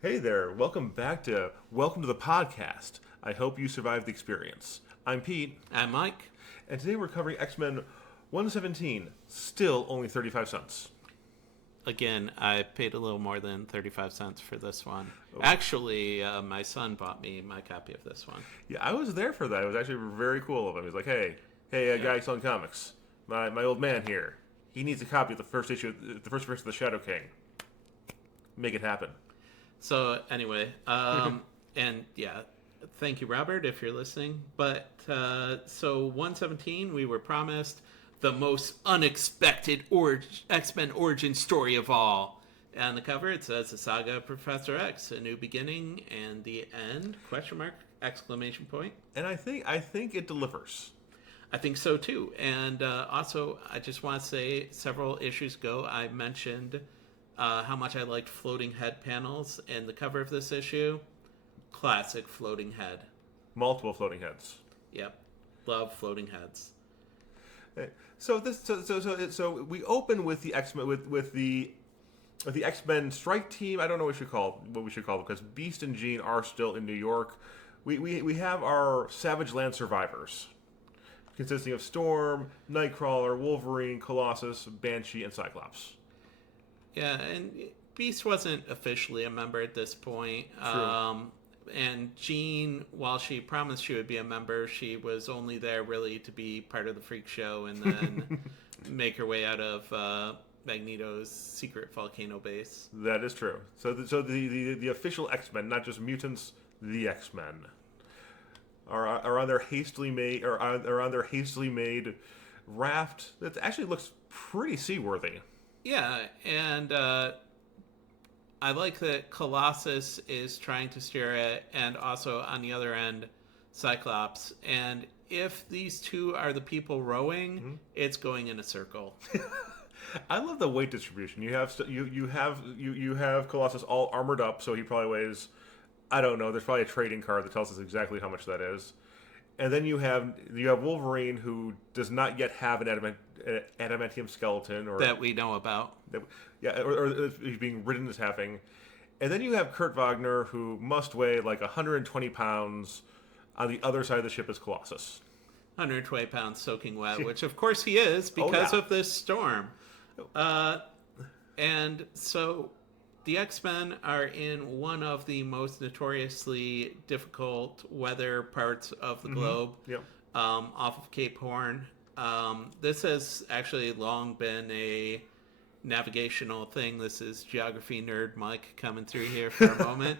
Hey there, welcome to the podcast. I hope you survived the experience. I'm Pete, I'm Mike. and today we're covering X-Men 117, still only 35 cents. Again, I paid a little more than 35 cents for this one. Actually, my son bought me my copy of this one. Yeah, I was there for that. It was actually very cool of him. He was like, hey, Yeah. guy selling comics, my old man here. He needs a copy of the first issue, the first verse of the Shadow King. Make it happen. So, anyway, and yeah, thank you, Robert, if you're listening. But so 117, we were promised the most unexpected X-Men origin story of all. On the cover, it says the saga of Professor X, a new beginning and the end? Question mark! Exclamation point. And I think it delivers. I think so too. And also, I just want to say several issues ago, I mentioned how much I liked floating head panels. And the cover of this issue, classic floating head. Multiple floating heads. Yep. Love floating heads. So we open with the X-Men with the X-Men strike team. I don't know what we should call them because Beast and Jean are still in New York. We have our Savage Land survivors, consisting of Storm, Nightcrawler, Wolverine, Colossus, Banshee, and Cyclops. Yeah, and Beast wasn't officially a member at this point. True. And Jean, while she promised she would be a member, she was only there really to be part of the freak show and then make her way out of Magneto's secret volcano base. That is true. So the official X-Men, not just mutants, the X-Men, are on their hastily made raft that actually looks pretty seaworthy. Yeah, and I like that Colossus is trying to steer it, and also on the other end, Cyclops. And if these two are the people rowing, it's going in a circle. I love the weight distribution. You have Colossus all armored up, so he probably weighs, I don't know. There's probably a trading card that tells us exactly how much that is. And then you have Wolverine, who does not yet have an adamantium skeleton, or That we know about. or he's being ridden as having. And then you have Kurt Wagner, who must weigh like 120 pounds. On the other side of the ship is Colossus. 120 pounds soaking wet, which of course he is because of this storm. And so the X-Men are in one of the most notoriously difficult weather parts of the globe, Yep. off of Cape Horn. This has actually long been a navigational thing. This is geography nerd Mike coming through here for a moment.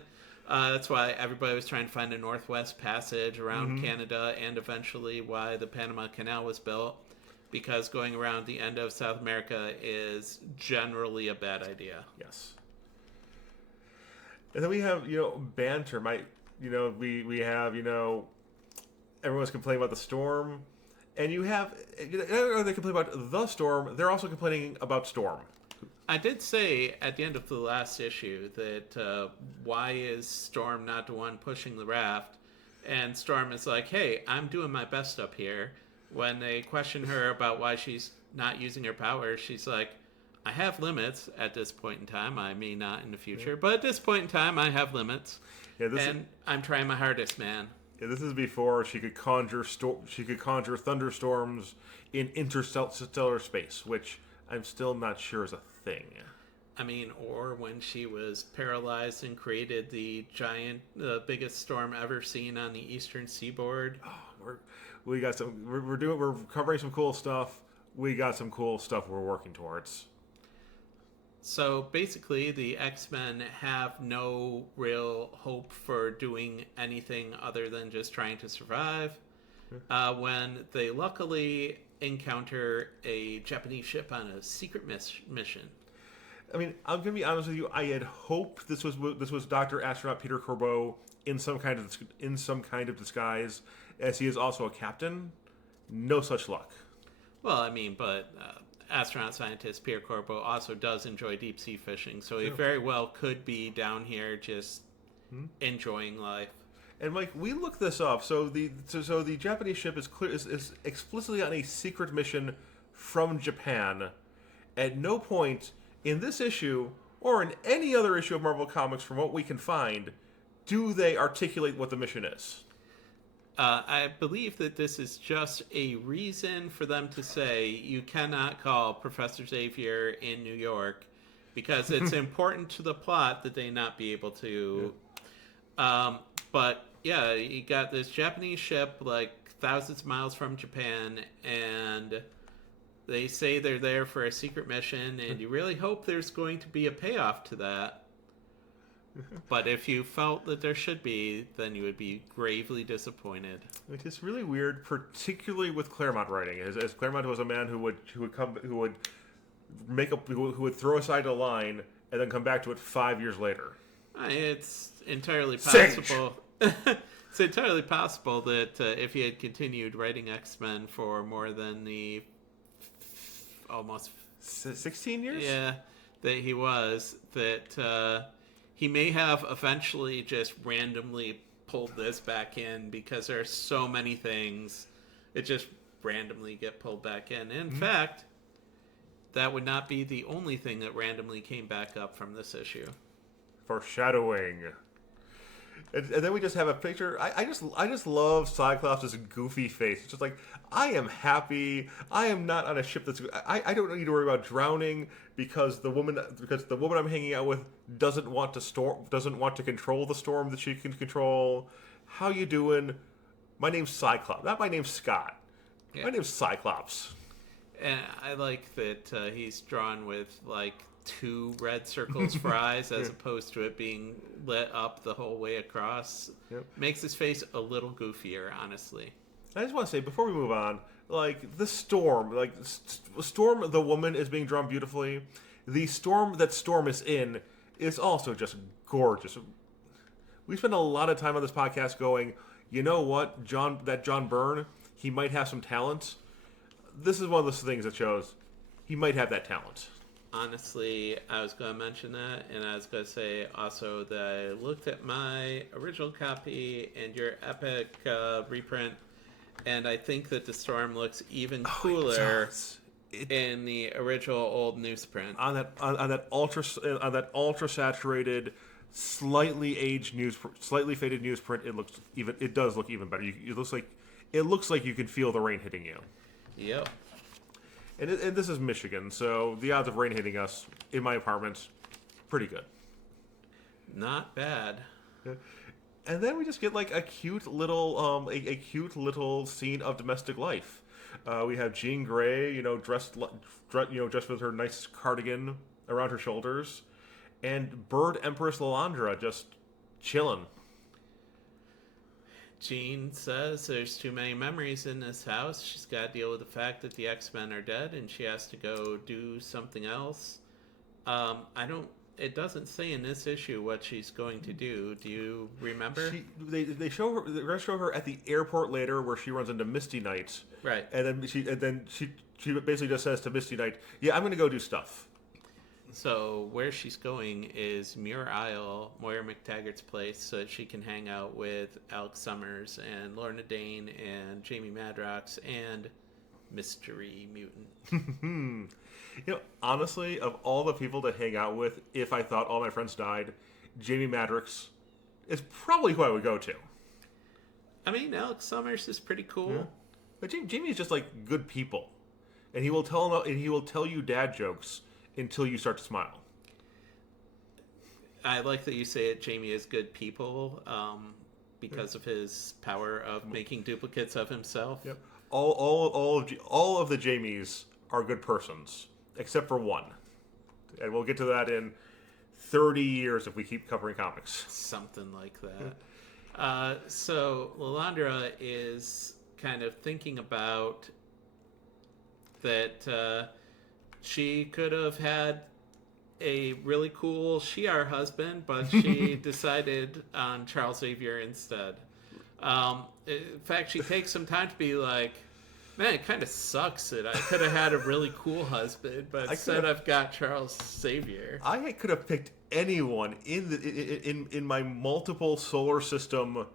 That's why everybody was trying to find a Northwest Passage around Canada, and eventually why the Panama Canal was built, because going around the end of South America is generally a bad idea. Yes. And then we have, banter. We have, everyone's complaining about the storm. And you have, they complain about the storm, they're also complaining about Storm. I did say at the end of the last issue that why is Storm not the one pushing the raft? And Storm is like, hey, I'm doing my best up here. When they question her about why she's not using her powers, she's like, I have limits at this point in time. I may not in the future, but at this point in time, I have limits. Yeah, I'm trying my hardest, man. Yeah, this is before she could conjure thunderstorms in interstellar space, which I'm still not sure is a thing. I mean, or when she was paralyzed and created the biggest storm ever seen on the eastern seaboard. Oh, we're covering some cool stuff. We got some cool stuff we're working towards. So basically, the X-Men have no real hope for doing anything other than just trying to survive. When they luckily encounter a Japanese ship on a secret mission. I mean, I'm gonna be honest with you. I had hoped this was Dr. Astronaut Peter Corbeau in some kind of disguise, as he is also a captain. No such luck. Well, I mean, but astronaut scientist Pierre Corbeau also does enjoy deep sea fishing, so he very well could be down here just enjoying life. And Mike, we looked this up. So the Japanese ship is explicitly on a secret mission from Japan. At no point in this issue or in any other issue of Marvel Comics, from what we can find, do they articulate what the mission is? I believe that this is just a reason for them to say you cannot call Professor Xavier in New York because it's important to the plot that they not be able to. But yeah, you got this Japanese ship like thousands of miles from Japan, and they say they're there for a secret mission, and you really hope there's going to be a payoff to that. But if you felt that there should be, then you would be gravely disappointed. Which is really weird, particularly with Claremont writing, as Claremont was a man who would throw aside a line and then come back to it 5 years later. It's entirely possible. It's entirely possible that if he had continued writing X-Men for more than the almost 16 years, yeah, that he was that. He may have eventually just randomly pulled this back in because there are so many things that just randomly get pulled back in. In fact, that would not be the only thing that randomly came back up from this issue. Foreshadowing. And then we just have a picture. I just love Cyclops' goofy face. It's just like, I am happy. I am not on a ship that's. I don't need to worry about drowning because the woman I'm hanging out with doesn't want to control the storm that she can control. How you doing? My name's Cyclops. Not my name's Scott. Yeah. My name's Cyclops. And I like that he's drawn with like 2 red circles for eyes as opposed to it being lit up the whole way across. Yep. Makes his face a little goofier, honestly. I just want to say, before we move on, like, the Storm, Storm the woman is being drawn beautifully. The Storm that Storm is in is also just gorgeous. We spend a lot of time on this podcast going, you know what, John Byrne, he might have some talent. This is one of those things that shows he might have that talent. Honestly, I was going to mention that, and I was going to say also that I looked at my original copy and your Epic reprint, and I think that the Storm looks even cooler in the original old newsprint. On that ultra saturated, slightly aged slightly faded newsprint, it does look even better. It looks like you can feel the rain hitting you. Yep. And this is Michigan, so the odds of rain hitting us in my apartment, pretty good. Not bad. And then we just get like a cute little scene of domestic life. We have Jean Grey, dressed with her nice cardigan around her shoulders, and Bird Empress Lilandra just chilling. Jean says there's too many memories in this house. She's got to deal with the fact that the X-Men are dead, and she has to go do something else. It doesn't say in this issue what she's going to do. Do you remember? They're going to show her at the airport later, where she runs into Misty Knight. Right. And then she basically just says to Misty Knight, "Yeah, I'm going to go do stuff." So where she's going is Muir Isle, Moira McTaggart's place, so that she can hang out with Alex Summers and Lorna Dane and Jamie Madrox and Mystery Mutant. Honestly, of all the people to hang out with, if I thought all my friends died, Jamie Madrox is probably who I would go to. I mean, Alex Summers is pretty cool. Yeah. But Jamie's just like good people. And he will tell you dad jokes until you start to smile. I like that you say it. Jamie is good people because of his power of making duplicates of himself. Yep. All of the Jamies are good persons, except for one, and we'll get to that in 30 years if we keep covering comics. Something like that. So Lilandra is kind of thinking about that. She could have had a really cool Shi'ar husband, but she decided on Charles Xavier instead. In fact, she takes some time to be like, man, it kind of sucks that I could have had a really cool husband, but instead I've got Charles Xavier. I could have picked anyone in my multiple solar system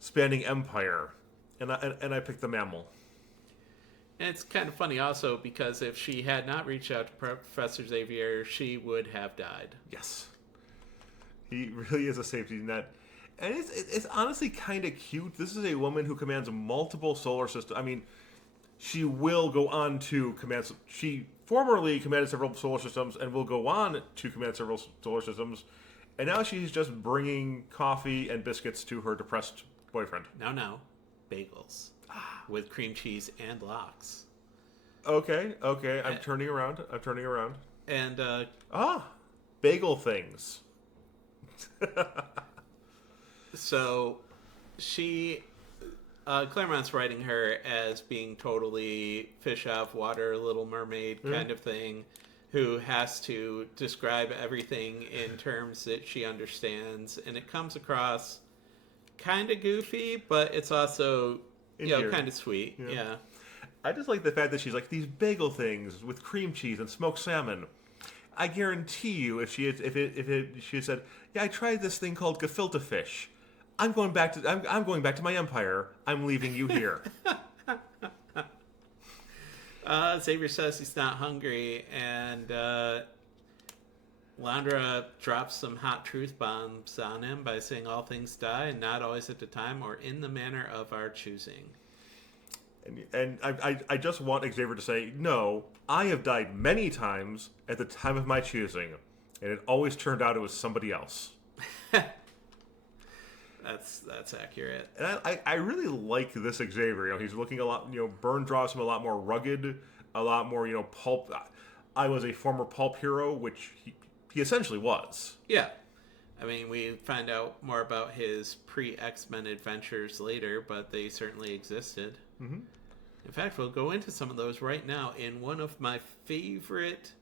spanning empire, and I picked the mammal. And it's kind of funny also because if she had not reached out to Professor Xavier, she would have died. Yes. He really is a safety net. And it's honestly kind of cute. This is a woman who commands multiple solar systems. I mean, she will go on to command... She formerly commanded several solar systems and will go on to command several solar systems. And now she's just bringing coffee and biscuits to her depressed boyfriend. No. Bagels. With cream cheese and lox. Okay. I'm turning around. And, bagel things. So, she... Claremont's writing her as being totally fish out of water, Little Mermaid kind of thing, who has to describe everything in terms that she understands, and it comes across kind of goofy, but it's also kind of sweet. Yeah. I just like the fact that she's like, these bagel things with cream cheese and smoked salmon. I guarantee you, if she had said, yeah, I tried this thing called gefilte fish. I'm going back to my empire. I'm leaving you here. Xavier says he's not hungry, and Landra drops some hot truth bombs on him by saying all things die, and not always at the time or in the manner of our choosing. And I just want Xavier to say, no, I have died many times at the time of my choosing, and it always turned out it was somebody else. That's accurate. And I really like this Xavier. He's looking a lot, Byrne draws him a lot more rugged, a lot more, pulp. I was a former pulp hero, which he essentially was. Yeah. I mean, we find out more about his pre-X-Men adventures later, but they certainly existed. Mm-hmm. In fact, we'll go into some of those right now in one of my favorite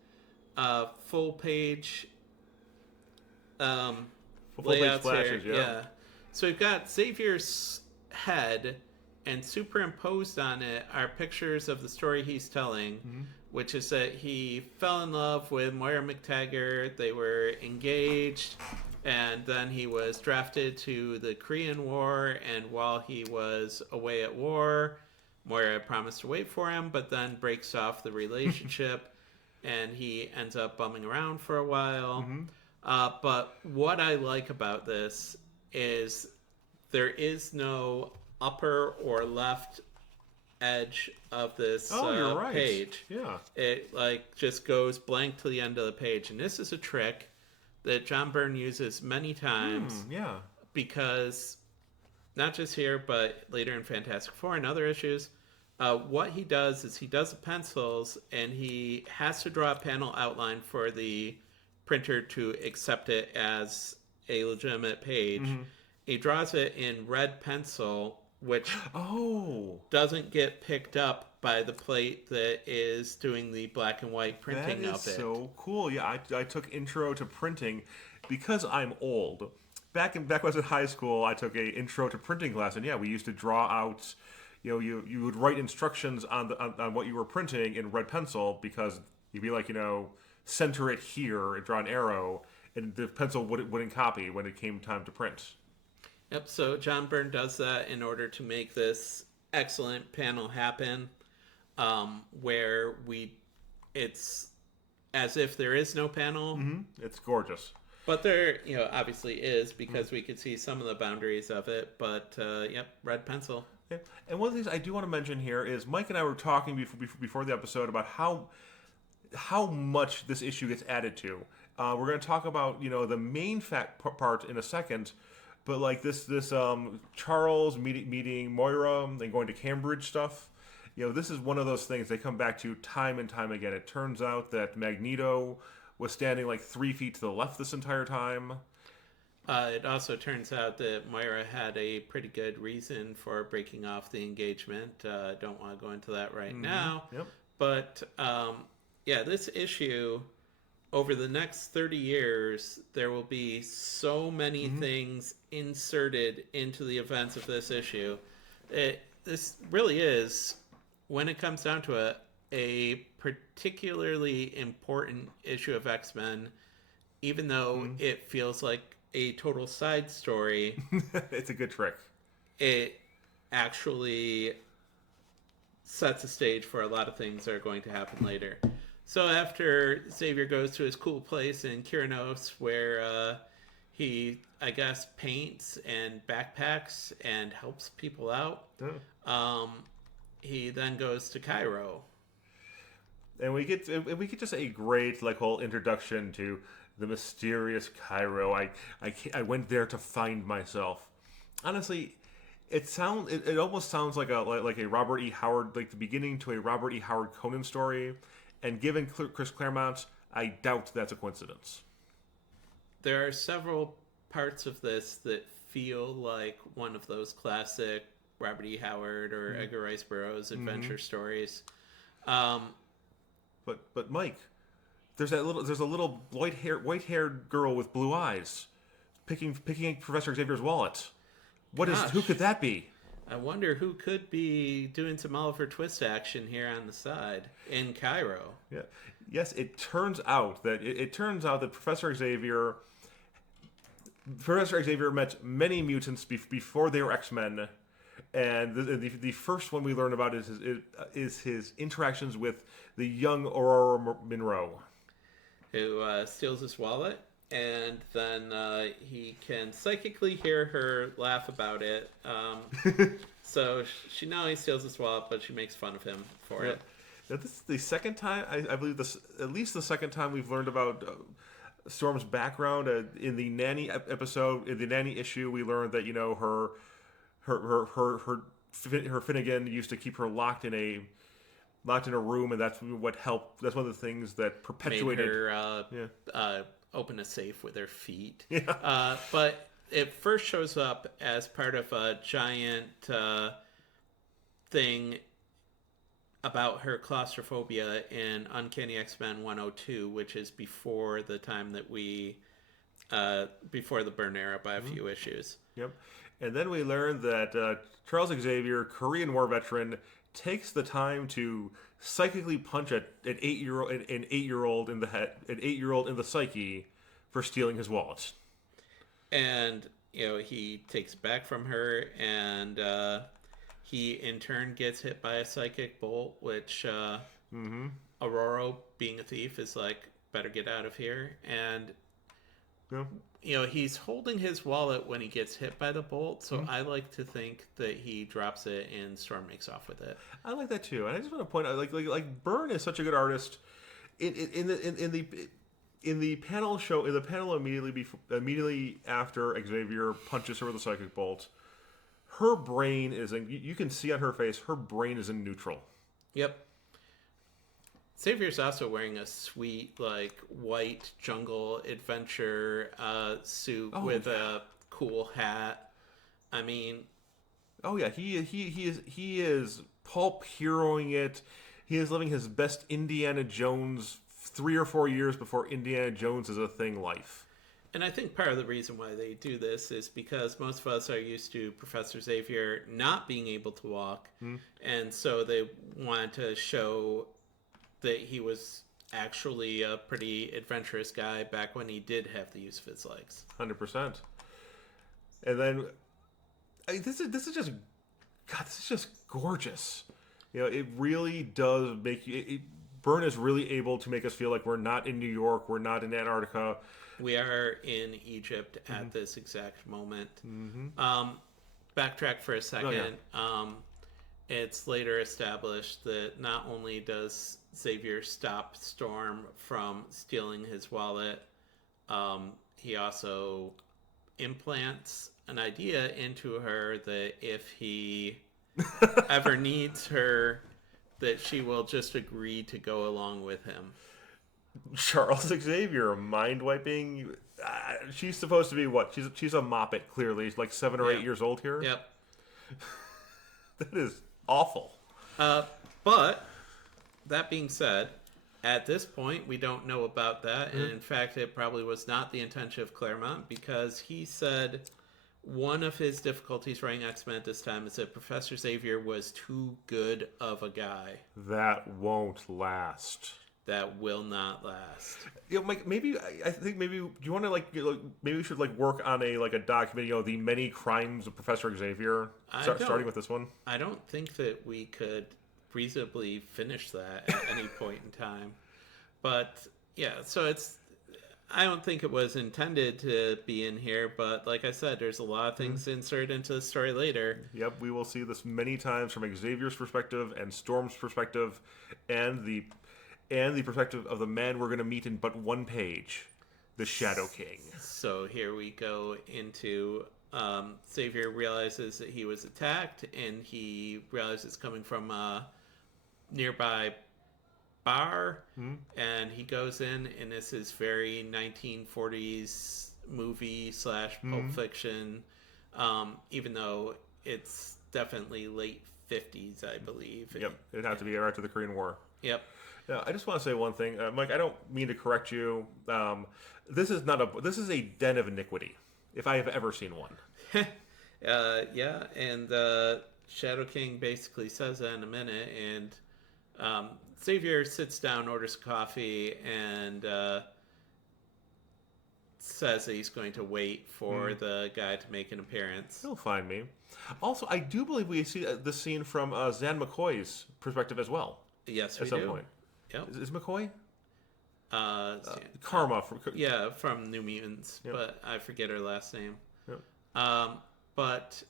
full-page layouts flashes, here. Yeah. So we've got Xavier's head, and superimposed on it are pictures of the story he's telling, which is that he fell in love with Moira McTaggart. They were engaged, and then he was drafted to the Korean War, and while he was away at war, Moira promised to wait for him, but then breaks off the relationship, and he ends up bumming around for a while. But what I like about this is there is no upper or left edge of this you're right. page. Yeah. It just goes blank to the end of the page. And this is a trick that John Byrne uses many times. Because not just here, but later in Fantastic Four and other issues, what he does is he does the pencils and he has to draw a panel outline for the printer to accept it as a legitimate page. He draws it in red pencil, which doesn't get picked up by the plate that is doing the black and white printing of it. That is so cool. Yeah, I took intro to printing because I'm old. Back when I was in high school, I took a intro to printing class, and we used to draw out. You would write instructions on what you were printing in red pencil because you'd be like, center it here and draw an arrow, and the pencil wouldn't copy when it came time to print. Yep, so John Byrne does that in order to make this excellent panel happen, where it's as if there is no panel. It's gorgeous. But there, obviously is, because we could see some of the boundaries of it, but, red pencil. Yeah. And one of the things I do want to mention here is Mike and I were talking before the episode about how much this issue gets added to. We're going to talk about the main part in a second, but this Charles meeting Moira and going to Cambridge stuff. This is one of those things they come back to time and time again. It turns out that Magneto was standing 3 feet to the left this entire time. It also turns out that Moira had a pretty good reason for breaking off the engagement. Don't want to go into that right now. Yep. But this issue, over the next 30 years, there will be so many things inserted into the events of this issue. This really is, when it comes down to it, a particularly important issue of X-Men, even though it feels like a total side story. It's a good trick. It actually sets the stage for a lot of things that are going to happen later. So after Xavier goes to his cool place in Kyranos, where he, I guess, paints and backpacks and helps people out, he then goes to Cairo. And we get just a great like whole introduction to the mysterious Cairo. I went there to find myself. Honestly, it almost sounds like a Robert E. Howard, like the beginning to a Robert E. Howard Conan story. And given Chris Claremont, I doubt that's a coincidence. There are several parts of this that feel like one of those classic Robert E. Howard or Edgar Rice Burroughs adventure stories. But Mike, there's a little white-haired girl with blue eyes picking Professor Xavier's wallet. Who could that be? I wonder who could be doing some Oliver Twist action here on the side in Cairo. Yeah. Yes, it turns out that Professor Xavier met many mutants before they were X-Men, and the first one we learn about is his interactions with the young Aurora Monroe, who steals his wallet. And then he can psychically hear her laugh about it. So she not only steals his wallet, but she makes fun of him for it. Now, this is the second time, I believe at least the second time we've learned about Storm's background. In the Nanny episode, in the Nanny issue, we learned that her Finnegan used to keep her locked in a room, and that's what helped. That's one of the things that perpetuated made her open a safe with her feet. Yeah. But it first shows up as part of a giant thing about her claustrophobia in Uncanny X-Men 102, which is before the time that before the Byrne era by a few issues. Yep. And then we learned that Charles Xavier, Korean War veteran, takes the time to psychically punch an 8-year-old in the head, an 8-year-old in the psyche for stealing his wallet. And he takes it back from her, and he in turn gets hit by a psychic bolt, which Aurora, being a thief, is like, better get out of here. And he's holding his wallet when he gets hit by the bolt, so I like to think that he drops it and Storm makes off with it. I like that too, and I just want to point out, like Byrne is such a good artist. In the panel immediately after Xavier punches her with a psychic bolt, her brain is you can see on her face, her brain is in neutral. Yep. Xavier's also wearing a sweet, like, white jungle adventure suit with a cool hat. I mean, oh yeah, he is pulp heroing it. He is living his best Indiana Jones 3 or 4 years before Indiana Jones is a thing life. And I think part of the reason why they do this is because most of us are used to Professor Xavier not being able to walk, and so they wanted to show that he was actually a pretty adventurous guy back when he did have the use of his legs. 100%. And then this is just gorgeous. It really does make you. Byrne is really able to make us feel like we're not in New York, we're not in Antarctica. We are in Egypt at this exact moment. Backtrack for a second. Oh, yeah. It's later established that not only does Xavier stop Storm from stealing his wallet, he also implants an idea into her that if he ever needs her, that she will just agree to go along with him. Charles Xavier, mind wiping. She's supposed to be what? She's a moppet, clearly. She's like 7 or 8 years old here. Yep. That is awful. But that being said, at this point, we don't know about that. And in fact, it probably was not the intention of Claremont, because he said one of his difficulties writing X-Men at this time is that Professor Xavier was too good of a guy. That won't last. That will not last. Mike, I think maybe do you want to maybe we should work on a document, the many crimes of Professor Xavier, starting with this one. I don't think that we could reasonably finish that at any point in time. But yeah, so I don't think it was intended to be in here, but like I said, there's a lot of things inserted into the story later. Yep, we will see this many times from Xavier's perspective and Storm's perspective, and the perspective of the man we're going to meet in but one page, the Shadow King. So here we go into Xavier realizes that he was attacked, and he realizes it's coming from a nearby bar, and he goes in, and this is very 1940s movie / Pulp Fiction, even though it's definitely late 50s, I believe. Yep, it'd have to be right after the Korean War. Yep. Now, I just want to say one thing, Mike. I don't mean to correct you. This is a den of iniquity, if I have ever seen one. Yeah, and Shadow King basically says that in a minute, and Xavier sits down, orders coffee, and says that he's going to wait for the guy to make an appearance. He'll find me. Also, I do believe we see this scene from Zan McCoy's perspective as well. Yes, at we some do. point. Yep. Is McCoy? Karma. From from New Mutants, but I forget her last name. Yep. But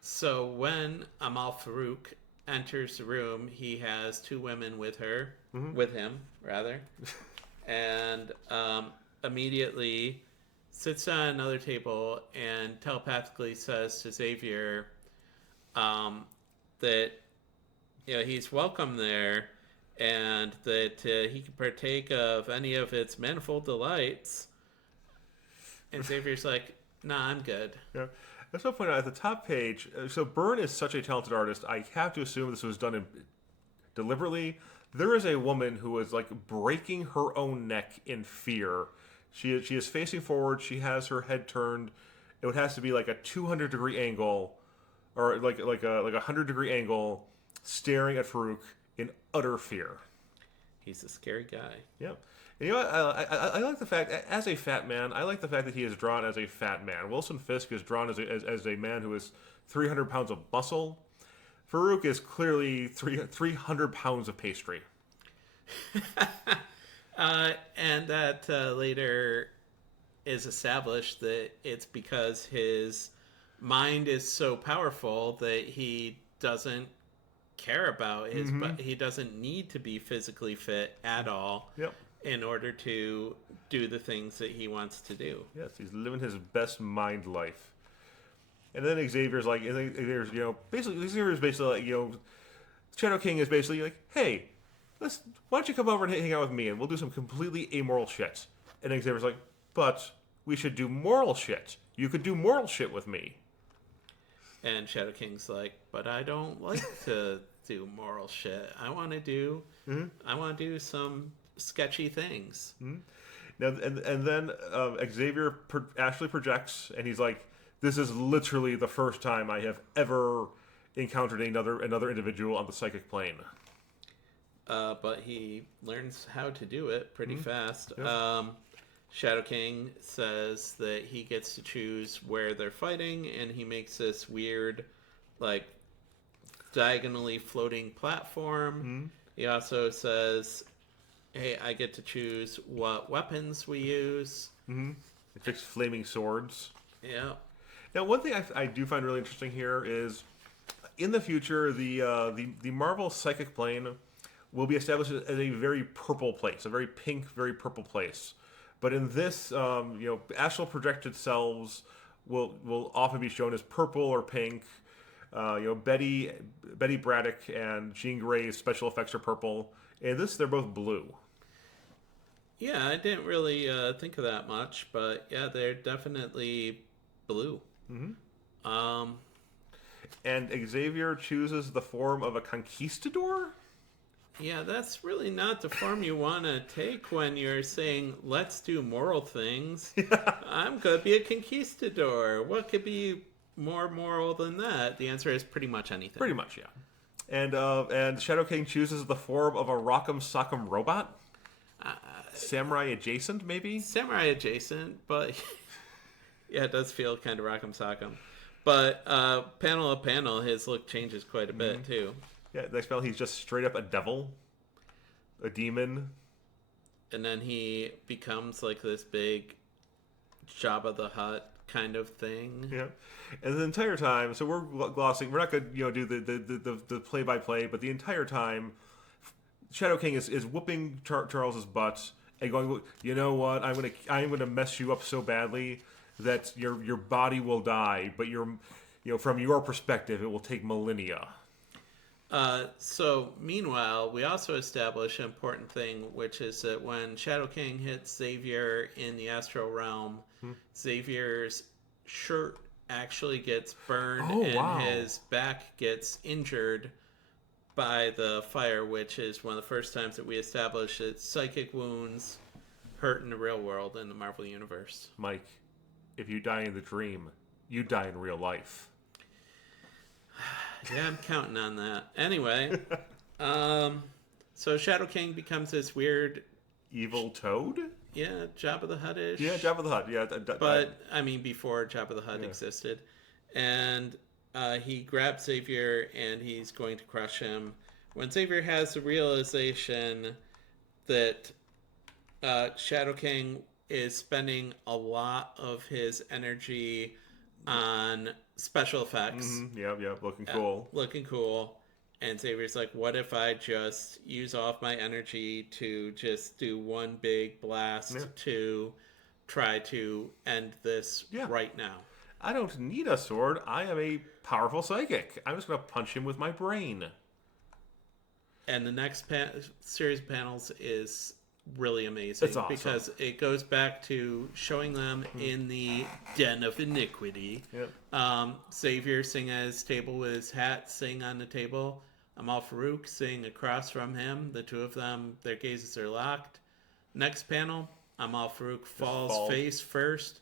so when Amal Farouk enters the room, he has two women with him, and immediately sits down at another table and telepathically says to Xavier that he's welcome there, and that he can partake of any of its manifold delights. And Xavier's like, "Nah, I'm good." Yeah. That's what I point out at the top page. So Byrne is such a talented artist. I have to assume this was done deliberately. There is a woman who is like breaking her own neck in fear. She is facing forward. She has her head turned. It has to be like a 200-degree angle, or like a 100-degree angle, staring at Farouk in utter fear. He's a scary guy. Yep. And you know what? I like the fact, as a fat man, I like the fact that he is drawn as a fat man. Wilson Fisk is drawn as a man who is 300 pounds of muscle. Farouk is clearly 300 pounds of pastry. And that later is established that it's because his mind is so powerful that he doesn't care about his, but he doesn't need to be physically fit at all. Yep. In order to do the things that he wants to do. Yes, he's living his best mind life. And then Xavier's like, Xavier's basically like, Shadow King is basically like, hey, why don't you come over and hang out with me, and we'll do some completely amoral shit. And Xavier's like, but we should do moral shit. You could do moral shit with me. And Shadow King's like, but I don't like to do moral shit. I want to do some sketchy things. Now and then Xavier actually projects, and he's like, "This is literally the first time I have ever encountered another individual on the psychic plane." But he learns how to do it pretty fast. Yeah. Shadow King says that he gets to choose where they're fighting, and he makes this weird, like, diagonally floating platform. He also says, hey, I get to choose what weapons we use. It picks flaming swords. Yeah. Now, one thing I do find really interesting here is, in the future, the Marvel psychic plane will be established as a very purple place, a very pink, very purple place. But in this, astral projected selves will often be shown as purple or pink. Betty Braddock and Jean Grey's special effects are purple. In this, they're both blue. Yeah, I didn't really think of that much, but yeah, they're definitely blue. And Xavier chooses the form of a conquistador? Yeah, that's really not the form you want to take when you're saying, let's do moral things. I'm going to be a conquistador. What could be more moral than that? The answer is pretty much anything. Pretty much, yeah. And Shadow King chooses the form of a Rock'em Sock'em robot? Samurai adjacent, maybe? Samurai adjacent, but yeah, it does feel kind of Rock'em Sock'em. But panel to panel, his look changes quite a bit, too. Yeah, the next panel, he's just straight up a devil, a demon. And then he becomes like this big Jabba the Hutt kind of thing. Yeah, and the entire time, so we're glossing. We're not going to do the play by play, but the entire time, Shadow King is whooping Charles's butt and going, you know what? I'm gonna mess you up so badly that your body will die, but from your perspective, it will take millennia. So meanwhile, we also establish an important thing, which is that when Shadow King hits Xavier in the astral realm, Xavier's shirt actually gets burned and his back gets injured by the fire, which is one of the first times that we establish that psychic wounds hurt in the real world in the Marvel Universe. Mike, if you die in the dream, you die in real life. Yeah, I'm counting on that. Anyway, so Shadow King becomes this weird... Evil toad? Yeah, Jabba the Hutt-ish. Yeah, Jabba the Hutt. Yeah, but, I mean, before Jabba the Hutt existed. And he grabs Xavier, and he's going to crush him. When Xavier has the realization that Shadow King is spending a lot of his energy on special effects. Mm-hmm. Yeah, looking cool. Looking cool. And Xavier's like, what if I just use off my energy to just do one big blast to try to end this right now? I don't need a sword. I am a powerful psychic. I'm just going to punch him with my brain. And the next series of panels is really amazing. It's awesome. Because it goes back to showing them in the Den of Iniquity. Yep. Xavier sitting at his table with his hat sitting on the table. Amal Farouk sitting across from him. The two of them, their gazes are locked. Next panel, Amal Farouk falls face first.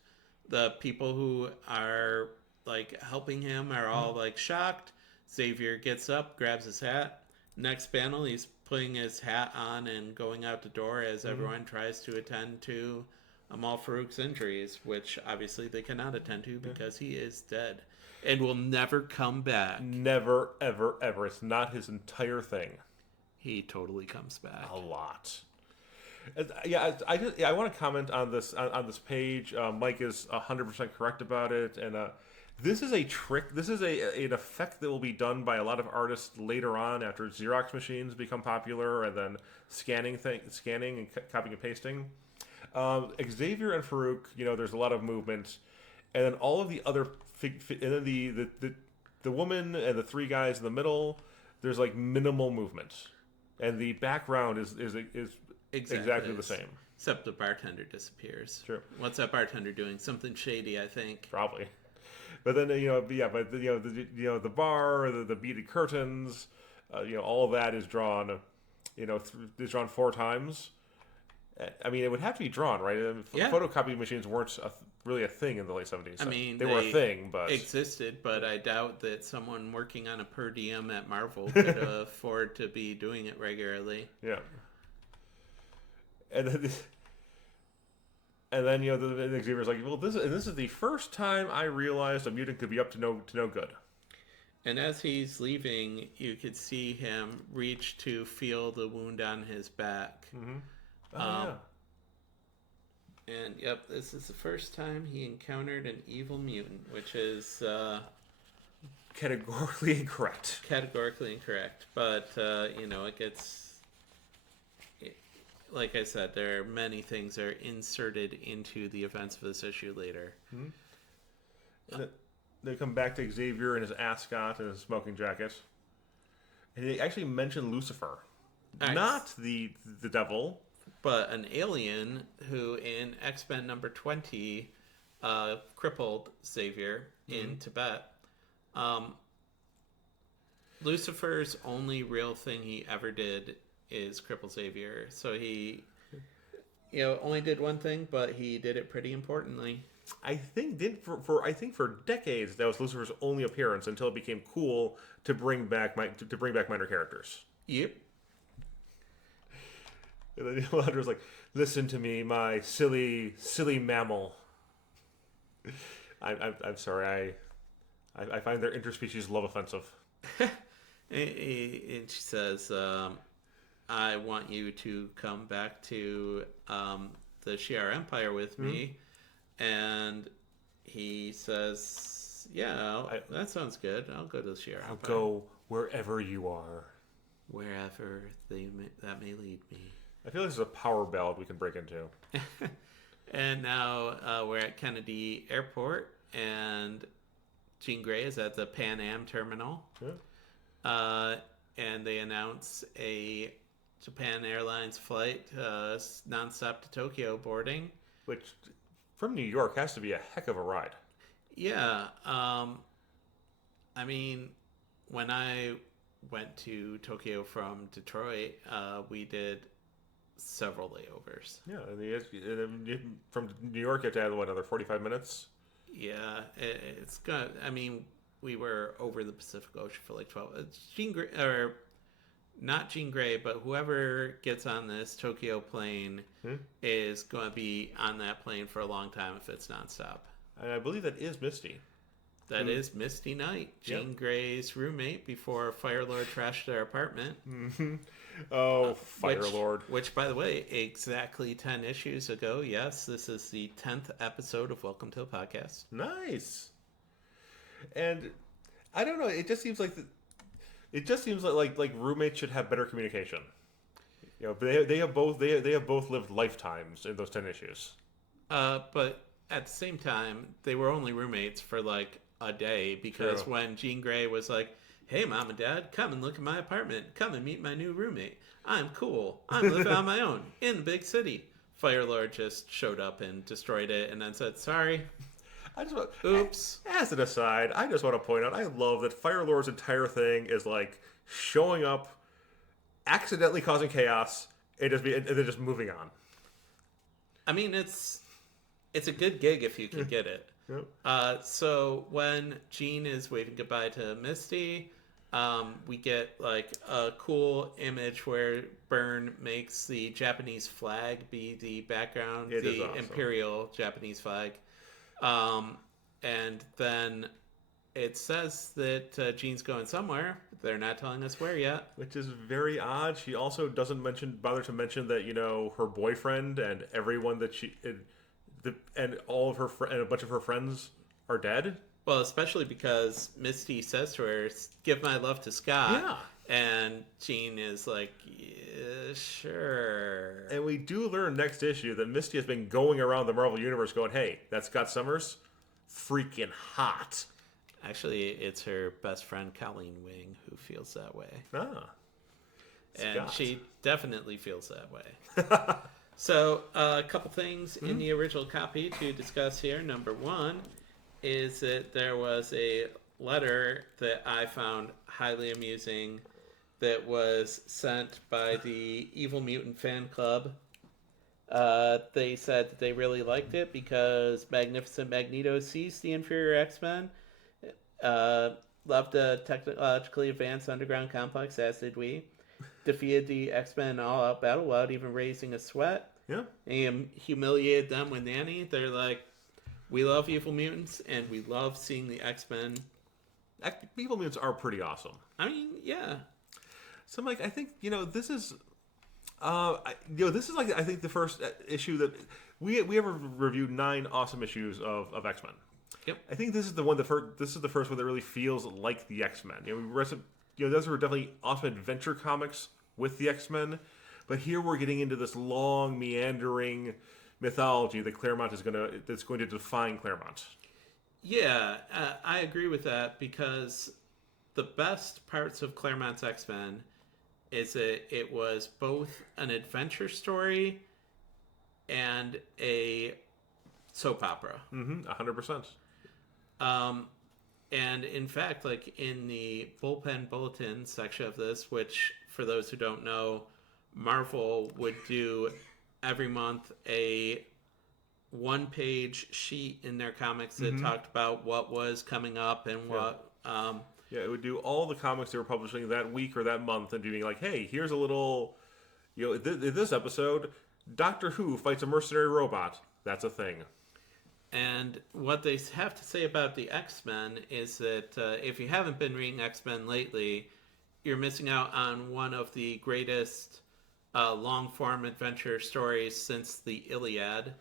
The people who are like helping him are all like shocked. Xavier gets up, grabs his hat. Next panel, he's putting his hat on and going out the door as everyone tries to attend to Amal Farouk's injuries, which obviously they cannot attend to because he is dead and will never come back. Never, ever, ever. It's not his entire thing. He totally comes back. A lot. I want to comment on this page. Mike is 100% correct about it, and this is a trick. This is an effect that will be done by a lot of artists later on after Xerox machines become popular, and then scanning and copying and pasting. Xavier and Farouk, there's a lot of movement, and then all of the other and then the woman and the three guys in the middle, there's like minimal movement, and the background is exactly the same. Except the bartender disappears. True. What's that bartender doing? Something shady, I think. Probably. But then the bar, the beaded curtains, all of that is drawn, is drawn 4 times. I mean, it would have to be drawn, right? Photocopy machines weren't really a thing in the late 70s. I mean, they were a thing, but existed. But I doubt that someone working on a per diem at Marvel could afford to be doing it regularly. Yeah. And then the Xavier's like, well, this is the first time I realized a mutant could be up to no good. And as he's leaving, you could see him reach to feel the wound on his back. Mm-hmm. Yeah. And this is the first time he encountered an evil mutant, which is categorically incorrect. Categorically incorrect, but it gets. Like I said, there are many things that are inserted into the events of this issue later. Mm-hmm. And they come back to Xavier in his ascot and his smoking jacket. And they actually mention Lucifer. Not the devil. But an alien who in X-Men number 20 crippled Xavier in Tibet. Lucifer's only real thing he ever did is cripple Xavier. So he, only did one thing, but he did it pretty importantly. I think for decades that was Lucifer's only appearance until it became cool to bring back minor characters. Yep. And then Hunter's like, "Listen to me, my silly mammal." I'm sorry. I find their interspecies love offensive. And she says, I want you to come back to the Shi'ar Empire with me. And he says, yeah, that sounds good. I'll go to the Shi'ar Empire. I'll go wherever you are. Wherever that may lead me. I feel like this is a power ballad we can break into. And now we're at Kennedy Airport, and Jean Grey is at the Pan Am terminal. Yeah. And they announce a Japan Airlines flight, nonstop to Tokyo boarding. Which, from New York, has to be a heck of a ride. Yeah. I mean, when I went to Tokyo from Detroit, we did several layovers. Yeah, and from New York, you have to add, another 45 minutes? Yeah, it's good. I mean, we were over the Pacific Ocean for like 12. Jean Grey, or not Jean Grey, but whoever gets on this Tokyo plane is going to be on that plane for a long time if it's nonstop. And I believe that is Misty. That is Misty Knight, Jean Grey's roommate before Fire Lord trashed their apartment. Mm-hmm. Oh, Fire Lord. Which, by the way, exactly 10 issues ago, yes, this is the 10th episode of Welcome to the Podcast. Nice. And I don't know, it just seems like like roommates should have better communication. You know, they have both lived lifetimes in those 10 issues. But at the same time, they were only roommates for like a day, because when Jean Grey was like, hey, Mom and Dad, come and look at my apartment. Come and meet my new roommate. I'm cool. I'm living on my own in the big city. Fire Lord just showed up and destroyed it and then said, sorry. Oops. As an aside, I just want to point out, I love that Fire Lord's entire thing is like showing up, accidentally causing chaos, and then just moving on. I mean, it's a good gig if you can get it. Yep. So when Jean is waving goodbye to Misty, we get like a cool image where Byrne makes the Japanese flag be the background, the awesome Imperial Japanese flag. And then it says that Jean's going somewhere. They're not telling us where yet. Which is very odd. She also doesn't bother to mention that, her boyfriend and everyone that and all of her and a bunch of her friends are dead. Well, especially because Misty says to her, give my love to Scott. Yeah. And Jean is like, yeah, sure. And we do learn next issue that Misty has been going around the Marvel Universe going, hey, that's Scott Summers? Freaking hot. Actually, it's her best friend, Colleen Wing, who feels that way. Ah. And Scott. she definitely feels that way. So, a couple things in the original copy to discuss here. Number one is that there was a letter that I found highly amusing that was sent by the Evil Mutant fan club. They said that they really liked it because Magnificent Magneto seized the inferior X-Men, loved a technologically advanced underground complex, as did we. Defeated the X-Men in an all-out battle without even raising a sweat. Yeah. And humiliated them with Nanny. They're like, we love Evil Mutants, and we love seeing the X-Men. Evil Mutants are pretty awesome. I mean, yeah. So, Mike, I think, this is... this is like, I think, the first issue that... We ever reviewed 9 awesome issues of X-Men. Yep. I think this is the one this is the first one that really feels like the X-Men. Those were definitely awesome adventure comics with the X-Men, but here we're getting into this long, meandering mythology that that's going to define Claremont. Yeah, I agree with that, because the best parts of Claremont's X-Men is that it was both an adventure story and a soap opera. 100%. And in fact, like in the bullpen bulletin section of this, which for those who don't know, Marvel would do every month a one-page sheet in their comics that talked about what was coming up and what... it would do all the comics they were publishing that week or that month and doing like, hey, here's a little... in this episode, Doctor Who fights a mercenary robot. That's a thing. And what they have to say about the X-Men is that if you haven't been reading X-Men lately, you're missing out on one of the greatest long form adventure stories since the Iliad.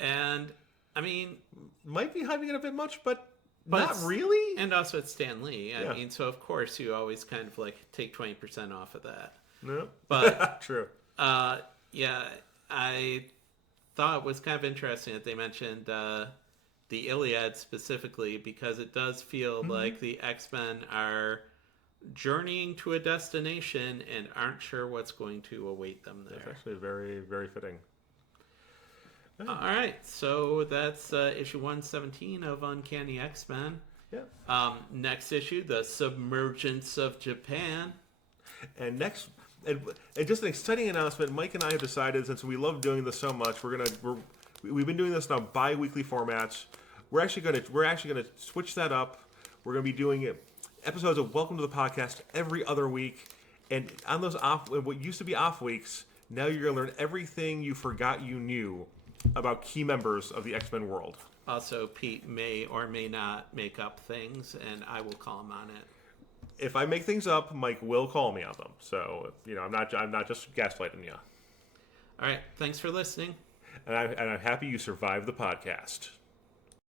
And I mean, Might be hyping it a bit much, but not it's- really. And also it's Stan Lee. I Yeah. mean, so of course you always kind of like take 20% off of that. No, But true. yeah, I thought it was kind of interesting that they mentioned the Iliad specifically because it does feel like the X-Men are journeying to a destination and aren't sure what's going to await them That's there. actually very, very fitting. All right, so that's issue 117 of Uncanny X-Men. Yeah. Next issue, The Submergence of Japan. And next, and just an exciting announcement. Mike and I have decided, since we love doing this so much, we've been doing this now bi-weekly formats. We're actually gonna switch that up. We're gonna be doing episodes of Welcome to the Podcast every other week, and on those what used to be off weeks, now you're gonna learn everything you forgot you knew about key members of the X-Men world. Also, Pete may or may not make up things, and I will call him on it. If I make things up, Mike will call me on them. So I'm not just gaslighting you. All right, thanks for listening. And I'm happy you survived the podcast.